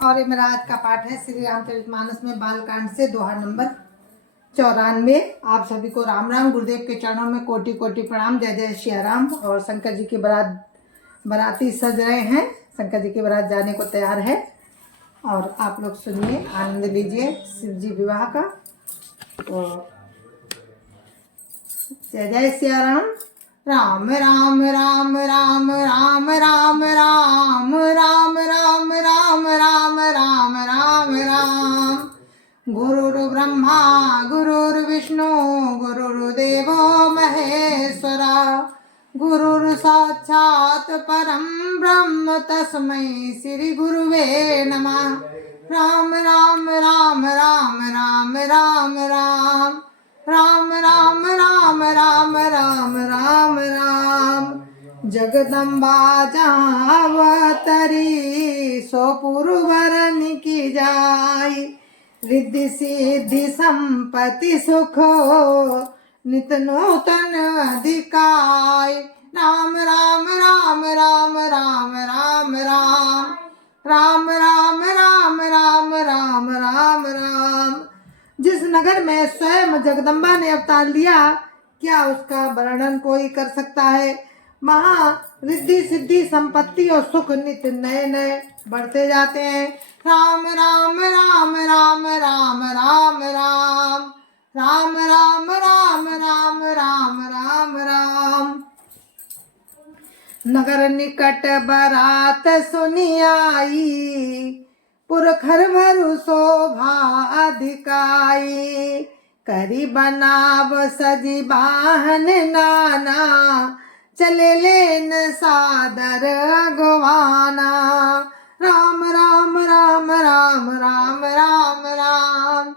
और ये मेरा आज का पाठ है श्री रामचरितमानस में बालकांड से दोहा नंबर 94। आप सभी को राम राम। गुरुदेव के चरणों में कोटि कोटि प्रणाम। जय जय श्री राम। और शंकर जी की बाराती सज रहे हैं। शंकर जी की बारात जाने को तैयार है और आप लोग सुनिए, आनंद लीजिए शिव जी विवाह का। तो जय जय श्री राम। राम राम राम राम राम राम राम राम राम राम राम राम राम राम। गुरुर्ब्रह्मा गुरुर्विष्णु गुरुर्देवो महेश्वरा, गुरुर् साक्षात् परम ब्रह्म तस्मै श्री गुरुवे नमः। राम राम राम राम राम राम राम राम राम राम राम राम राम राम। जगदम्बा जहाँ अवतरी सो पुरवरन की जाई, रिद्धि सिद्धि संपत्ति सुख नित नूतन अधिकाय। राम राम राम राम राम राम राम राम राम राम राम राम राम राम। जिस नगर में स्वयं जगदम्बा ने अवतार लिया, क्या उसका वर्णन कोई कर सकता है। वहाँ रिद्धि सिद्धि संपत्ति और सुख नित्य नए नए बढ़ते जाते हैं। राम राम राम राम राम राम राम राम राम राम राम राम राम राम। नगर निकट बरात सुनी आई, पुरखर भरु शोभा अधिकाई। करी बनाव सजी बाहन नाना, चले लेन सादर अगवाना। राम राम राम राम राम राम राम राम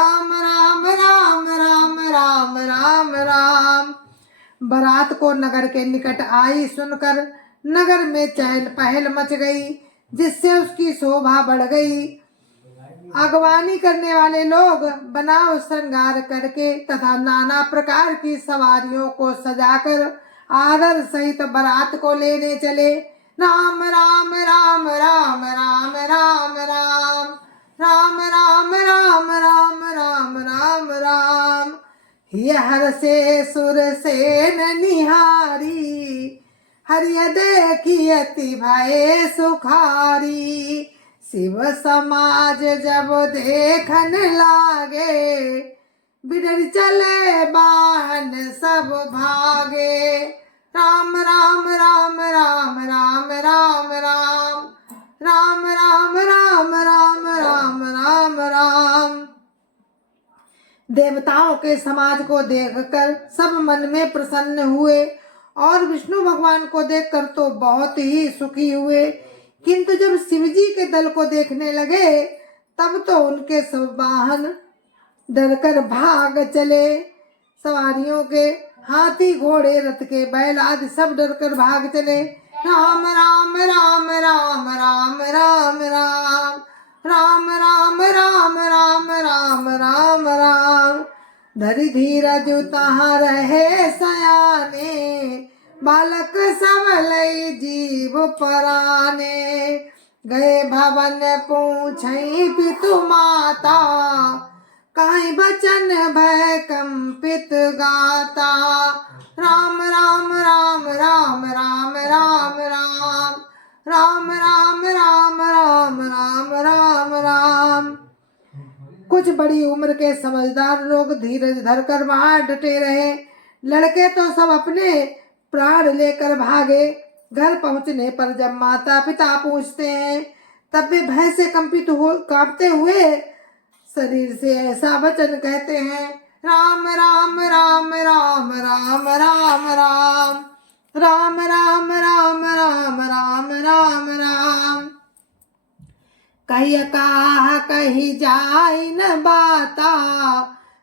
राम राम राम राम राम राम। बारात को नगर के निकट आई सुनकर नगर में चहल पहल मच गई, जिससे उसकी शोभा बढ़ गई। अगवानी करने वाले लोग बनाव श्रृंगार करके तथा नाना प्रकार की सवारियों को सजाकर आदर सहित बारात को लेने चले। राम राम राम राम राम राम राम राम राम राम राम राम राम राम। हर से सुर सेन निहारी, हरिय देखी अति भय सुखारी। शिव समाज जब देखन लागे, बिडर चले बाहन सब भागे। राम राम राम राम राम राम राम राम राम राम राम राम राम राम। देवताओं के समाज को देखकर सब मन में प्रसन्न हुए और विष्णु भगवान को देखकर तो बहुत ही सुखी हुए, किंतु जब शिवजी के दल को देखने लगे तब तो उनके सब वाहन डरकर भाग चले। सवारियों के हाथी घोड़े रथ के बैल आदि सब डरकर भाग चले। राम राम राम राम राम राम राम राम राम राम राम राम राम राम। धरि धीरज तहाँ रहे सयाने, बालक सब लई जीव पराने। गए भवन पूछई पितु माता, काई बचन भय कंपित गाता। राम राम राम राम राम राम राम राम राम राम राम राम राम राम। कुछ बड़ी उम्र के समझदार लोग धीरज धरकर वहां डटे रहे। लड़के तो सब अपने प्राण लेकर भागे। घर पहुंचने पर जब माता पिता पूछते हैं तब वे भय से कांपते हुए शरीर से ऐसा वचन कहते हैं। राम राम राम राम राम राम राम राम राम राम राम राम राम राम। कही काह कही जाय न बाता,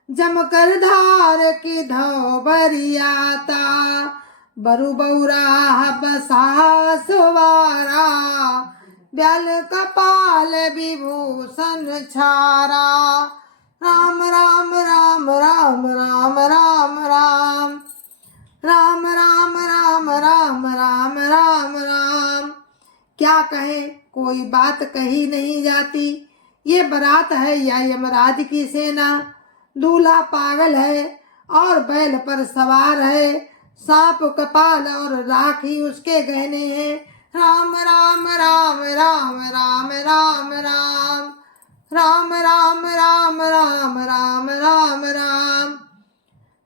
जम कर धार की धो बरियाता। बरु बौरा बसा सुवारा, ब्याल कपाल विभूषण छारा। राम राम राम राम राम राम राम राम राम राम राम राम राम राम। क्या कहे कोई बात कही नहीं जाती। ये बारात है या यमराज की सेना, दूल्हा पागल है और बैल पर सवार है, सांप कपाल और राखी उसके गहने हैं। राम राम राम राम राम राम राम राम राम राम राम राम राम राम।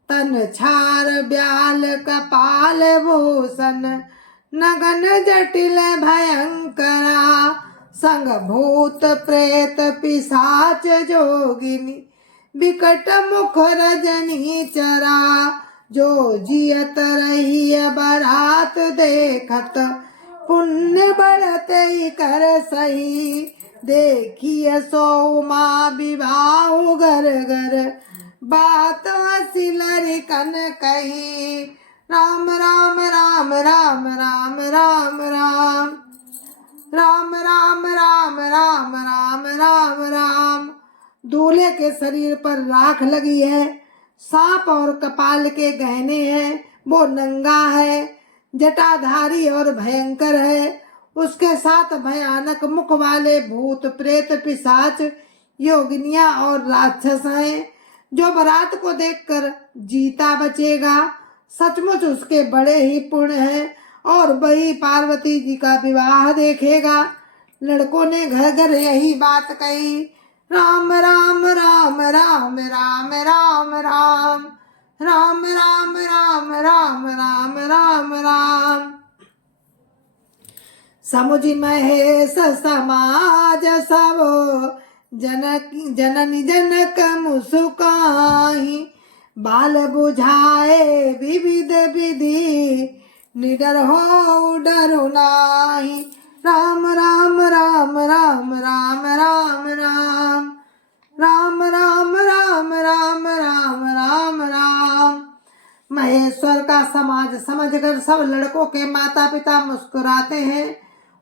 तन छार ब्याल कपाल भूषण, नगन जटिल भयंकरा, संग भूत प्रेत पिशाच जोगिनी, विकट मुख रजनी चरा। जो जियत रही बारात देखत, पुण्य बढ़ते ही कर सही। देखिए सो माँ विवाह घर घर, बात हसी लड़कन कही। राम राम राम राम राम राम राम राम राम राम राम राम राम राम। दूल्हे के शरीर पर राख लगी है, सांप और कपाल के गहने हैं, वो नंगा है, जटाधारी और भयंकर है। उसके साथ भयानक मुख वाले भूत प्रेत पिशाच योगिनियां और राक्षस हैं। जो बारात को देखकर जीता बचेगा, सचमुच उसके बड़े ही पुण्य हैं और वही पार्वती जी का विवाह देखेगा। लड़कों ने घर घर यही बात कही। राम राम राम राम राम राम राम राम राम राम राम राम राम राम। समुझ महेश समाज सब, जननी जनक मुस्काही, बाल बुझाए विविध विधि, निडर हो डरो नाही। राम राम राम राम राम राम राम राम राम राम राम राम राम राम। महेश्वर का समाज समझकर सब लड़कों के माता पिता मुस्कुराते हैं।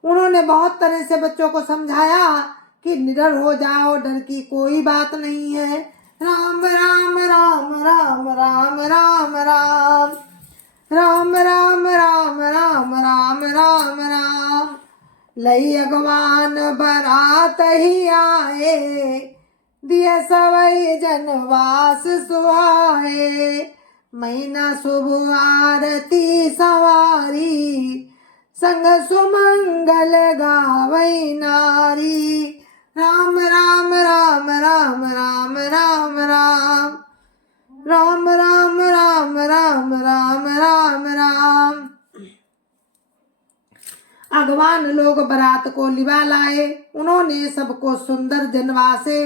उन्होंने बहुत तरह से बच्चों को समझाया कि निडर हो जाओ, डर की कोई बात नहीं है। राम राम राम राम राम राम राम राम राम राम राम राम राम राम। लई अगवान बारात ही आए, दिए सवई जनवास सुहाए। महीना शुभ आरती सवारी, संग सुमंगल गावई नारी। राम राम राम राम राम राम राम राम राम राम राम राम राम राम। अगवान लोग बारात को लिवा लाए। उन्होंने सबको सुंदर जनवासे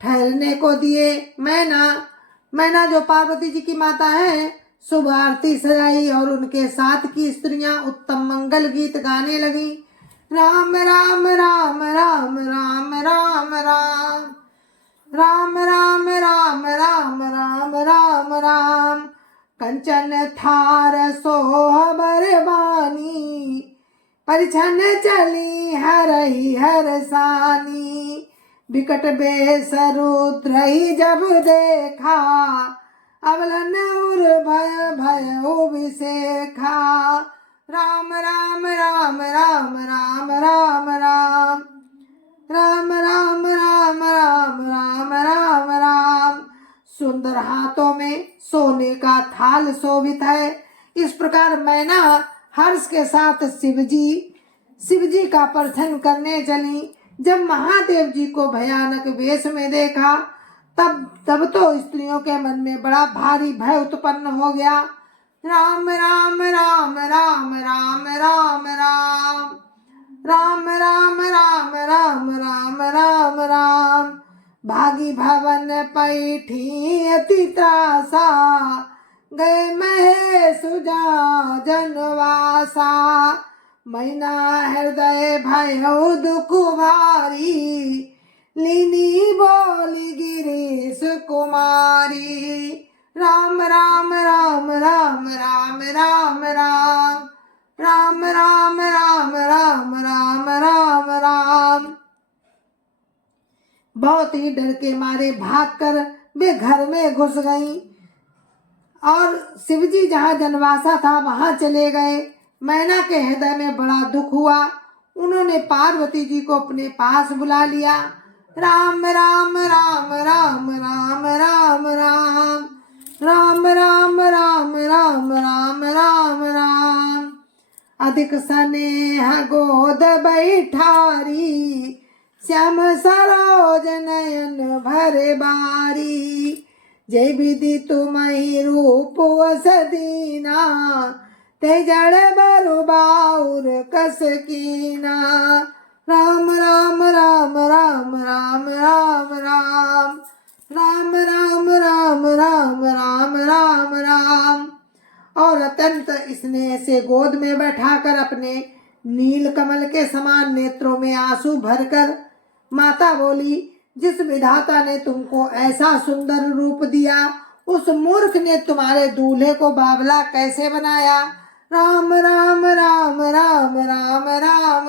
ठहरने को दिए। मैना जो पार्वती जी की माता है, शुभ आरती सजाई और उनके साथ की स्त्रियां उत्तम मंगल गीत गाने लगी। राम राम राम राम राम राम राम राम राम राम राम राम राम राम। कंचन थार सोह बरबानी, परिछन चली हरहि हरसानी। विकट बेस रुद्र ही जब देखा, अवलन उर भय भय अभिषेखा। राम राम राम राम राम राम राम राम राम राम राम राम राम राम। सुंदर हाथों में सोने का थाल शोभित है। इस प्रकार मैना हर्ष के साथ शिवजी का प्रदर्शन करने चली। जब महादेव जी को भयानक वेश में देखा, तब तो स्त्रियों के मन में बड़ा भारी भय उत्पन्न हो गया। राम राम राम राम राम राम राम राम राम राम राम राम राम राम। भागी भवन पैठी अति त्रासा, गए महेश जा जनवासा। मैना हृदय भयो दुख भारी, लीनी बोली गिरीश कुमारी। राम राम राम राम राम राम राम राम राम राम राम राम राम राम। बहुत ही डर के मारे भागकर वे घर में घुस गईं और शिवजी जहाँ जनवासा था वहां चले गए। मैना के हृदय में बड़ा दुख हुआ। उन्होंने पार्वती जी को अपने पास बुला लिया। राम राम राम राम राम राम राम राम राम राम राम राम राम राम। अधिक स्नेह गोद बैठारी, श्याम सरोज नयन भरे बारी। जय विधि तुम्हि रूप वस दीना, ते जड़ बरु बाउर कस कीना। राम राम राम राम राम राम राम राम राम राम राम राम राम राम। और अत्यंत स्नेह से गोद में बैठाकर अपने नील कमल के समान नेत्रों में आंसू भरकर माता बोली, जिस विधाता ने तुमको ऐसा सुंदर रूप दिया, उस मूर्ख ने तुम्हारे दूल्हे को बावला कैसे बनाया। राम राम राम राम राम राम राम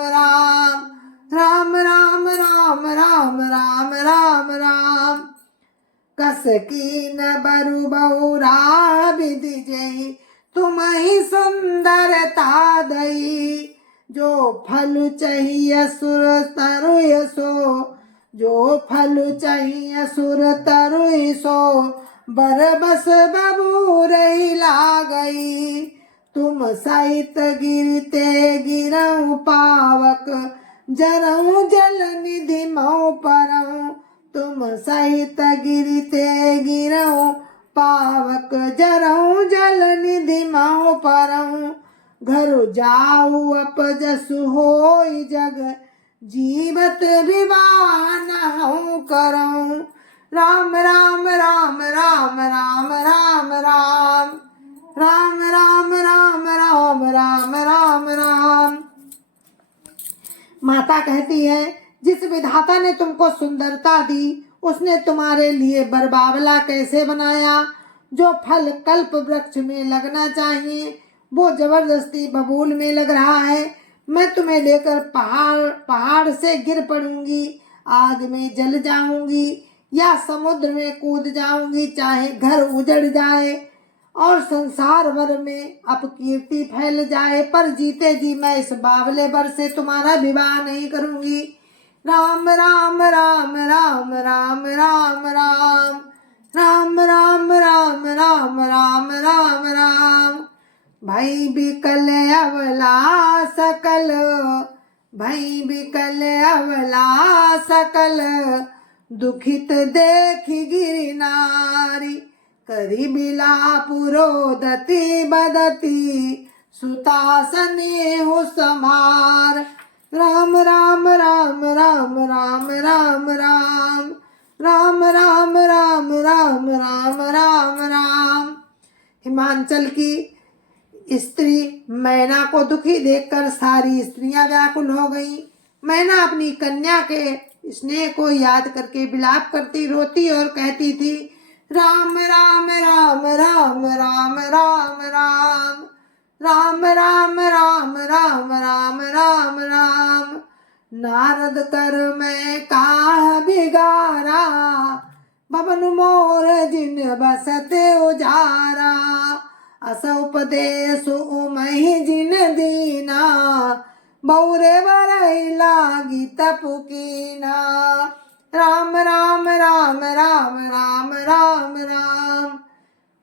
राम राम राम राम राम राम राम। कस कीन बरु बहुरा विधि जय, तुम ही सुंदरता दई। जो फल चाहिए सुर तरु सो, जो फल चाहिए सुर तरु सो, बरबस बबूर ला गई। तुम सहित गिरते गिरऊं पावक, जरऊं जल निधि मऊ परऊं। तुम सहित गिरते गिरऊं पावक, जरऊं जल निधि मऊ परऊं। घर जाऊ अपजसु होई जग, जीवत विवाह नहु करऊं। राम राम राम राम राम राम राम राम राम राम राम राम राम राम। माता कहती है, जिस विधाता ने तुमको सुंदरता दी, उसने तुम्हारे लिए बरबावला कैसे बनाया। जो फल कल्प वृक्ष में लगना चाहिए, वो जबरदस्ती बबूल में लग रहा है। मैं तुम्हें लेकर पहाड़ से गिर पड़ूंगी, आग में जल जाऊंगी या समुद्र में कूद जाऊंगी, चाहे घर उजड़ जाए और संसार भर में अपकीर्ति फैल जाए, पर जीते जी मैं इस बावले वर से तुम्हारा विवाह नहीं करूंगी। राम राम राम राम राम राम राम राम राम राम राम राम राम राम। भई बिकल अवला सकल, भई बिकल अवला सकल, दुखित देखी गिरि नारी। करी बिलापुरोदति बदती, सुतासने हो समार। राम राम राम राम राम राम राम राम राम राम राम राम राम राम। हिमांचल की स्त्री मैना को दुखी देखकर सारी स्त्रियां व्याकुल हो गईं। मैना अपनी कन्या के स्नेह को याद करके विलाप करती रोती और कहती थी, राम राम राम राम राम राम राम राम राम राम राम राम राम राम। नारद कर मैं काह बिगारा, भवन मोर जिन बसते उजारा। अस उपदेश उमहि जिन दीना, बौरे बरई लागी तपुकीना। राम राम राम राम राम राम राम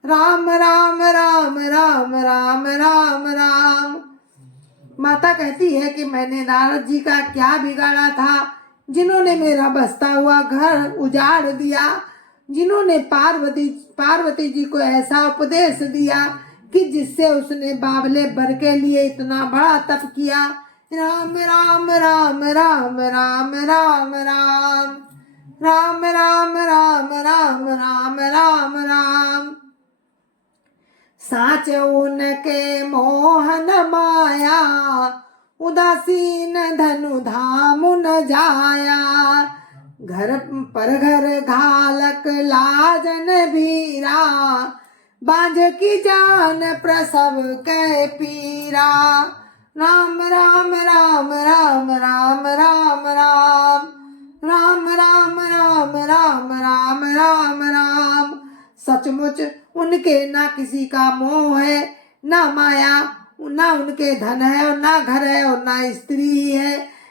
राम राम राम राम राम राम राम। माता कहती है कि मैंने नारद जी का क्या बिगाड़ा था, जिन्होंने मेरा बसता हुआ घर उजाड़ दिया, जिन्होंने पार्वती जी को ऐसा उपदेश दिया कि जिससे उसने बावले वर के लिए इतना बड़ा तप किया। राम राम राम राम राम राम राम राम राम राम राम राम राम राम। साच उनके मोहन माया, उदासीन धनु धाम न जाया। घर पर घर घालक लाजन भीरा, बांझ की जान प्रसव के पीरा। राम राम राम राम राम राम राम राम राम राम राम राम राम राम। सचमुच उनके ना किसी का मोह है, ना माया, ना उनके धन है और ना घर है और ना स्त्री है।